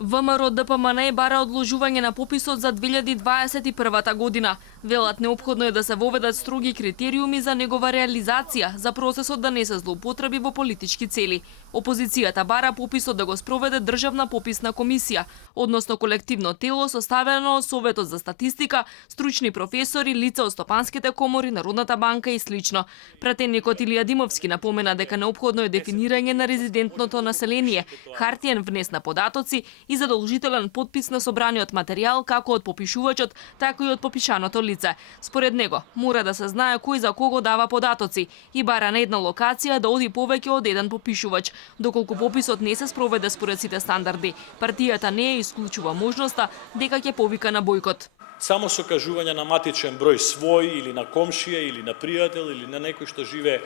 ВМРО ДПМН бара одложување на пописот за 2021 година. Велат неопходно е да се воведат строги критериуми за негова реализација, за процесот да не се злоупотреби во политички цели. Опозицијата бара пописот да го спроведе Државна пописна комисија, односно колективно тело составено од Советот за статистика, стручни професори, лица од стопанските комори, Народната банка и слично. Пратеникот Илија Димовски напомена дека неопходно е дефинирање на резидентното население, хартиен внес на податоци и задолжителен подпис на собраниот материјал како од попишувачот, така и од попишаното лице. Според него, мора да се знае кој за кого дава податоци и бара на една локација да оди повеќе од еден попишувач. Доколку пописот не се спроведе според сите стандарди, партијата не ја исклучува можноста дека ќе повика на бојкот. Само со кажување на матичен број свој или на комшија или на пријател или на некој што живее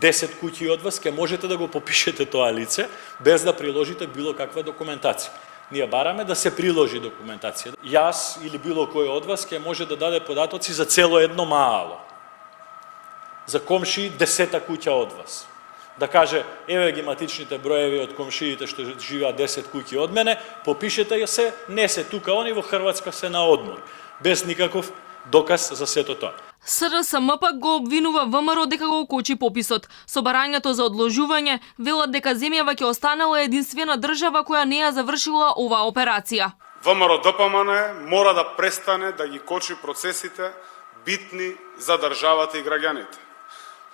10 куќи од вас, ќе можете да го попишете тоа лице без да приложите било каква документација. Ние бараме да се приложи документација. Јас или било кој од вас ќе може да даде податоци за цело едно мало. За комши 10 куќа од вас. Да каже, еве ги матичните броеви од комшиите што живеат 10 куќи од мене, попишете ја се, не се тука, они во Хрватска се на одмор, без никаков доказ за сето тоа. СРСМ пак го обвинува ВМРО дека го кочи пописот. Со барањето за одложување велат дека земјава ќе останала единствена држава која не ја завршила оваа операција. ВМРО ДПМН мора да престане да ги кочи процесите битни за државата и граѓаните.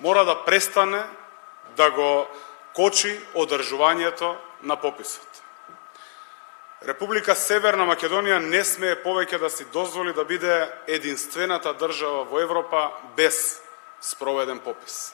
Мора да престане да го кочи одржувањето на пописот. Република Северна Македонија не смее повеќе да си дозволи да биде единствената држава во Европа без спроведен попис.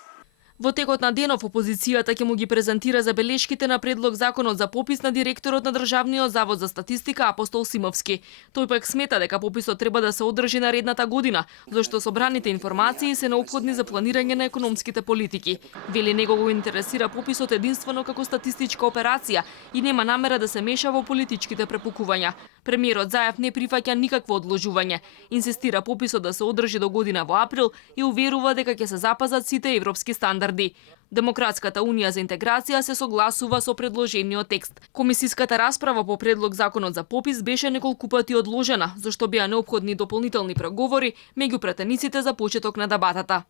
Во текот на денов опозицијата ќе му ги презентира забелешките на предлог законот за попис на директорот на Државниот завод за статистика Апостол Симовски. Тој пак смета дека пописот треба да се одржи наредната година, зашто собраните информации се неопходни за планирање на економските политики. Вели него го интересира пописот единствено како статистичка операција и нема намера да се меша во политичките препукувања. Премиерот Заев не прифаќа никакво одложување. Инсистира пописот да се одржи до година во април и уверува дека ќе се запазат сите европски стандарди. Демократската унија за интеграција се согласува со предложениот текст. Комисиската расправа по предлог законот за попис беше неколку пати одложена, зашто беа неопходни дополнителни преговори меѓу пратениците за почеток на дебатата.